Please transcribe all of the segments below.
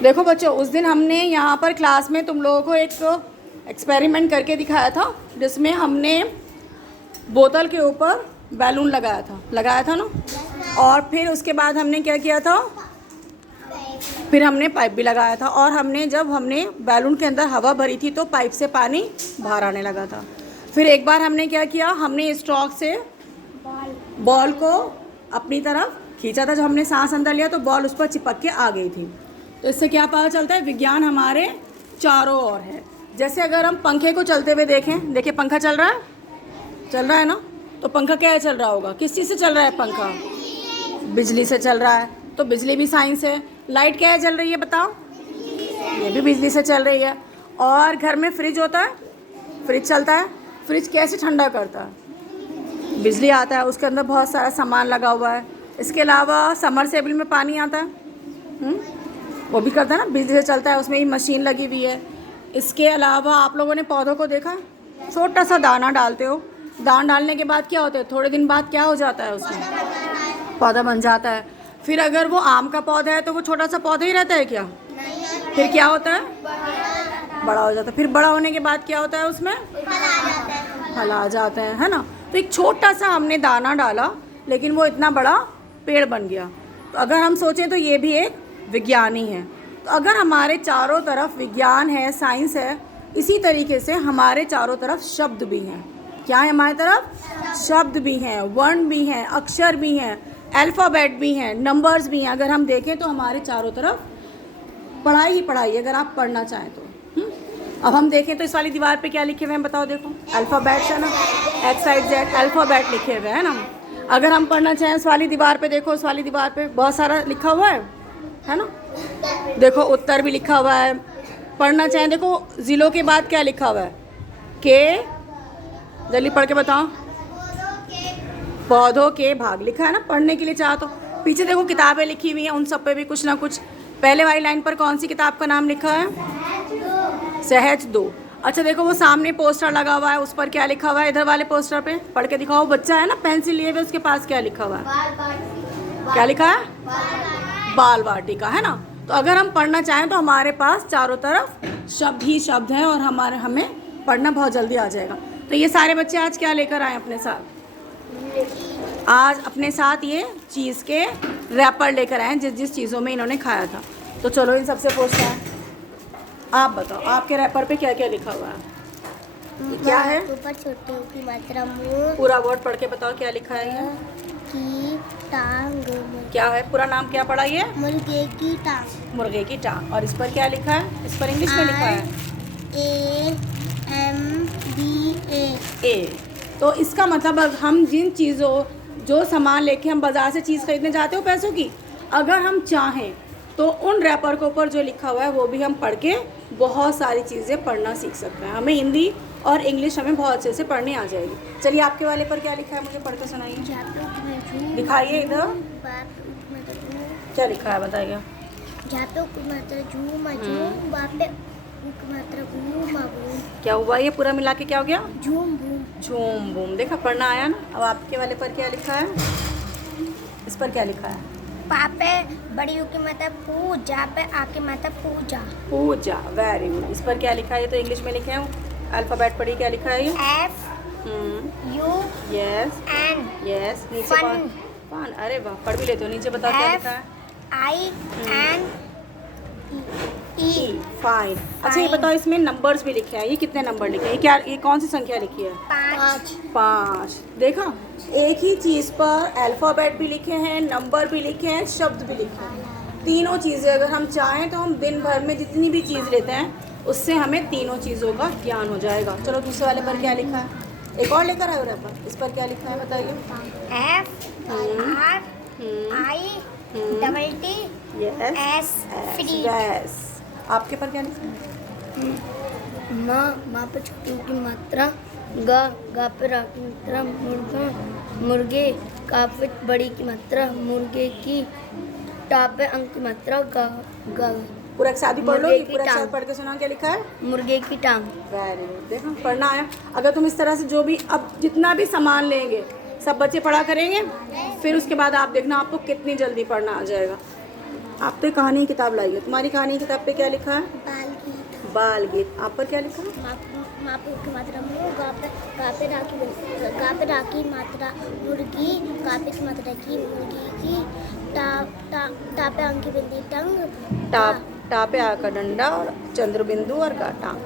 देखो बच्चों, उस दिन हमने यहाँ पर क्लास में तुम लोगों को एक एक्सपेरिमेंट करके दिखाया था, जिसमें हमने बोतल के ऊपर बैलून लगाया था ना। और फिर उसके बाद हमने क्या किया था, फिर हमने पाइप भी लगाया था। और जब हमने बैलून के अंदर हवा भरी थी तो पाइप से पानी बाहर आने लगा था। फिर एक बार हमने क्या किया, हमने स्ट्रोक से बॉल को अपनी तरफ खींचा था। जब हमने सांस अंदर लिया तो बॉल उस पर चिपक के आ गई थी। तो इससे क्या पता चलता है, विज्ञान हमारे चारों ओर है। जैसे अगर हम पंखे को चलते हुए देखें, देखिए पंखा चल रहा है ना। तो पंखा क्या चल रहा होगा, किस चीज़ से चल रहा है पंखा? बिजली से चल रहा है। तो बिजली भी साइंस है। लाइट क्या है चल रही है बताओ, ये भी बिजली से चल रही है। और घर में फ्रिज होता है, फ्रिज चलता है। फ्रिज कैसे ठंडा करता है? बिजली आता है, उसके अंदर बहुत सारा सामान लगा हुआ है। इसके अलावा समरसेबल में पानी आता है, वो भी करता है ना, बिजली से चलता है, उसमें ही मशीन लगी हुई है। इसके अलावा आप लोगों ने पौधों को देखा, छोटा सा दाना डालते हो, दाना डालने के बाद क्या होता है, थोड़े दिन बाद क्या हो जाता है, उसमें पौधा बन जाता है। फिर अगर वो आम का पौधा है तो वो छोटा सा पौधा ही रहता है क्या? फिर क्या होता है, बड़ा हो जाता है। फिर बड़ा होने के बाद क्या होता है, उसमें फल आ जाते हैं, है ना। तो एक छोटा सा हमने दाना डाला, लेकिन वो इतना बड़ा पेड़ बन गया। तो अगर हम सोचें तो ये भी एक विज्ञान ही है। तो अगर हमारे चारों तरफ विज्ञान है, साइंस है, इसी तरीके से हमारे चारों तरफ शब्द भी हैं। क्या है हमारी तरफ? शब्द भी हैं, वर्ण भी हैं, अक्षर भी हैं, अल्फ़ाबेट भी हैं, नंबर्स भी हैं। अगर हम देखें तो हमारे चारों तरफ पढ़ाई ही पढ़ाई है, अगर आप पढ़ना चाहें तो। अब हम देखें तो इस वाली दीवार पे क्या लिखे हुए हैं बताओ, देखो अल्फ़ाबेट्स है ना, XYZ अल्फ़ाबेट लिखे हुए हैं ना। अगर हम पढ़ना चाहें इस वाली दीवार पे, देखो इस वाली दीवार पे बहुत सारा लिखा हुआ है ना। देखो उत्तर भी लिखा हुआ है। पढ़ना चाहें, देखो ज़िलों के बाद क्या लिखा हुआ है, के, जल्दी पढ़ के बताओ, पौधों के भाग लिखा है ना। पढ़ने के लिए चाहो तो पीछे देखो किताबें लिखी हुई हैं, उन सब पे भी कुछ ना कुछ। पहले वाली लाइन पर कौन सी किताब का नाम लिखा है? सहज 2। अच्छा देखो वो सामने पोस्टर लगा हुआ है, उस पर क्या लिखा हुआ है, इधर वाले पोस्टर पे पढ़ के दिखाओ। बच्चा है ना पेंसिल लिए हुए, उसके पास क्या लिखा हुआ है, क्या लिखा है? बाल वाटिका, है ना। तो अगर हम पढ़ना चाहें तो हमारे पास चारों तरफ शब्द ही शब्द हैं, और हमें पढ़ना बहुत जल्दी आ जाएगा। तो ये सारे बच्चे आज क्या लेकर आए अपने साथ? आज अपने साथ ये चीज़ के रैपर लेकर आए, जिस चीज़ों में इन्होंने खाया था। तो चलो इन सबसे पूछते हैं, आप बताओ आपके रैपर पे क्या क्या लिखा हुआ है, ये क्या है? ऊपर छोटे की मात्रा पूरा वर्ड पढ़ के बताओ क्या लिखा है ये? की टांग, क्या है पूरा नाम, क्या पढ़ा ये? मुर्गे की टांग। मुर्गे की टांग। और इस पर क्या लिखा है, इस पर इंग्लिश में लिखा है ए। तो इसका मतलब हम जिन चीज़ों, जो सामान लेके हम बाज़ार से चीज़ खरीदने जाते हो पैसों की, अगर हम चाहें तो उन रैपर के ऊपर जो लिखा हुआ है वो भी हम पढ़ के बहुत सारी चीज़ें पढ़ना सीख सकते हैं। हमें हिंदी और इंग्लिश हमें बहुत अच्छे से पढ़नी आ जाएगी। चलिए आपके वाले पर क्या लिखा है, मुझे पढ़ के सुनाइए, दिखाइए इधर क्या लिखा है बताइए। क्या हुआ, ये पूरा मिला के क्या हो गया? झूम बूम। झूम बूम। देखा पढ़ना आया ना। अब आपके वाले पर क्या लिखा है, इस पर क्या लिखा है? पापे बड़ी की मतलब पूजा, पे आके मतलब पूजा। पूजा, वेरी गुड। इस पर क्या लिखा है, ये तो इंग्लिश में लिखे हैं, अल्फ़ाबेट पढ़ी, क्या लिखा है ये? FU yes N। यस। नीचे फन। फन, अरे वाह, पढ़ भी लेते हो। नीचे बताओ क्या लिखा है? FIN E। फाइन। अच्छा ये बताओ, इसमें नंबर्स भी लिखे हैं, ये कितने नंबर लिखे हैं, ये कौन सी संख्या लिखी है? 5। देखा, एक ही चीज़ पर अल्फ़ाबेट भी लिखे हैं, नंबर भी लिखे हैं, शब्द भी लिखे हैं। तीनों चीज़ें अगर हम चाहें तो हम दिन भर में जितनी भी चीज़ लेते हैं उससे हमें तीनों चीज़ों का ज्ञान हो जाएगा। चलो दूसरे वाले पर क्या लिखा है, एक और लेकर आए रैपर, इस पर क्या लिखा है बताइए? FRITT yes. आपके पर क्या लिखा है? माँ पे छोटी की मात्रा, गा पे रा की मात्रा, मुर्गे, का पे बड़ी की मात्रा, मुर्गे की, टा पे अंक की मात्रा, गा। पूरा एक साथ पढ़ लो, पूरा एक साथ पढ़ के सुना, क्या लिखा है? मुर्गे की टांग। Very good. देखो पढ़ना आया। अगर तुम इस तरह से जो भी अब जितना भी सामान लेंगे सब बच्चे पढ़ा करेंगे, फिर उसके बाद आप देखना आपको कितनी जल्दी पढ़ना आ जाएगा। आप तो कहानी की किताब लाई है, तुम्हारी कहानी की किताब पे क्या लिखा है? बाल गीत। बाल गीत। आप पर क्या लिखा है? मापू की मात्रा मुँह, गा पे राखी मात्रा मुर्गी, गा पे की मात्रा की मुर्गी की, टा पे अंक की बिंदी टंग, टा पे आ का डंडा और चंद्र बिंदु और गा टांग।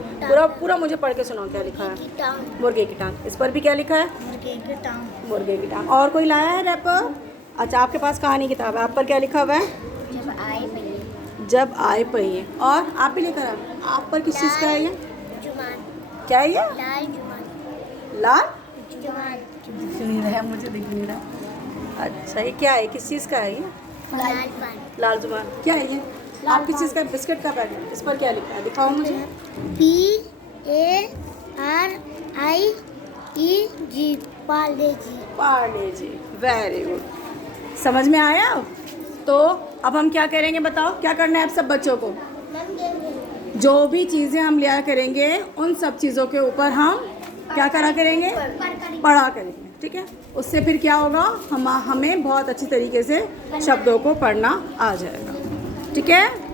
पूरा मुझे पढ़ के सुनाओ क्या लिखा है? की टांग, मुर्गे की टांग। इस पर भी क्या लिखा है? मुर्गे की टांग। मुर्गे की टांग। और कोई लाया है रैपर? अच्छा, आपके पास कहानी किताब है, आप पर क्या लिखा हुआ है? जब आए पहिए, जब आए पहिए। और आप भी लेकर आए, आप पर किस चीज़ का है ये? जुबान, क्या है ये? लाल जुबान, लाल जुबान, दिख नहीं रहा है, मुझे दिख नहीं रहा। अच्छा, ये क्या है, किस चीज़ का है ये? लाल पान, लाल जुबान। क्या है ये? आप किस चीज़ का? बिस्किट का पैकेट। इस पर क्या लिखा है, दिखाओ मुझे। PARLEG, पार्ले जी। पार्ले जी। वेरी गुड, समझ में आया? तो अब हम क्या करेंगे बताओ, क्या करना है अब सब बच्चों को? जो भी चीज़ें हम लिया करेंगे उन सब चीज़ों के ऊपर हम क्या करा करेंगे? पढ़ा करेंगे। ठीक है, उससे फिर क्या होगा, हमें बहुत अच्छी तरीके से शब्दों को पढ़ना आ जाएगा। ठीक है।